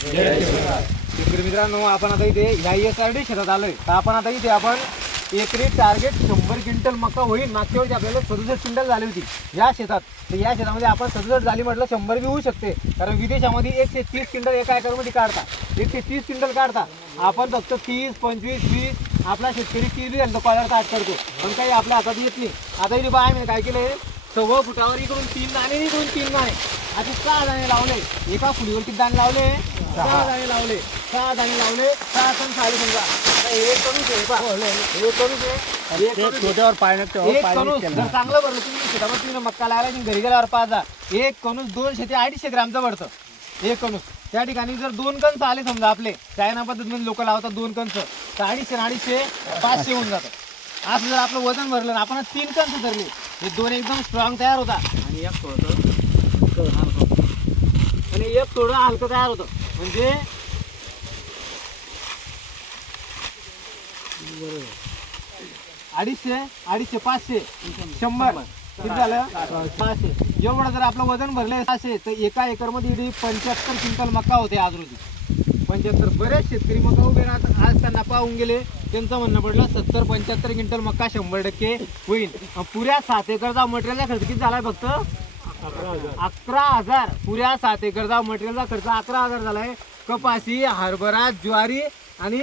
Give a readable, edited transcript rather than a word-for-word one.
शेतकरी मित्रांनो, आपण आता इथे ह्या SRD शेतात आलोय. तर आपण आता इथे आपण एकरी टार्गेट 100 क्विंटल मका होईल. मागच्या वेळी आपल्याला 67 क्विंटल झाली होती या शेतात. तर या शेतामध्ये आपण 67 झाली म्हटलं 100 बी होऊ शकते, कारण विदेशामध्ये 130 क्विंटल एका एकरमध्ये काढता, 130 क्विंटल काढता. आपण फक्त 30, 25, 20 आपला शेतकरी 30 बी घालतो, 50 करतो, पण काही आपल्या हातात येत नाही. आता इथे बाय मी काय केलंय, 100 फुटावर इकडून 3 दाणे, इकडून 3 दाणे, आता 6 दाणे लावले. एका फुलीवर किती दाणे लावले? 6 दाणे लावले. 6 दाणे लावले, 6 टन साडे समजा. आता हे करूच आहे पहा, हे करूच आहे, हे करूच आहे. छोट्यावर पाय एक कणूस जर चांगलं भरलं तुम्ही शेतामध्ये, तुम्ही मक्का लावला की घरी गेल्यावर पाहा, एक कणूस 200 ते 250 ग्रॅमचं भरतं एक कणूस. त्या ठिकाणी जर 2 कणस आले समजा, आपले चायना पद्धतीने लोक लावतात 2 कणस, तर 250, 500 होऊन जातं. असं जर आपलं वजन भरलं ना, आपण 3 कणस धरले, हे 2 एकदम स्ट्रॉंग तयार होता आणि एक थोडं हलकं तयार होतं. म्हणजे 250, 500, 100 किती झालं? 600. एवढं जर आपलं वजन भरलं 600, तर एका एकरमध्ये 75 क्विंटल मका होते आज रोजी. 75. बरेच शेतकरी मका उभे राहतात, आज त्यांना पाहून गेले, त्यांचं म्हणणं पडलं 70-75 क्विंटल मका 100% होईल. पुऱ्या 7 एकरचा मटेरियलचा खर्च किती झालाय? फक्त 11,000. पुऱ्या 7 एकरचा मटेरियलचा खर्च 11,000 झालाय. कपाशी, हरभरा, ज्वारी आणि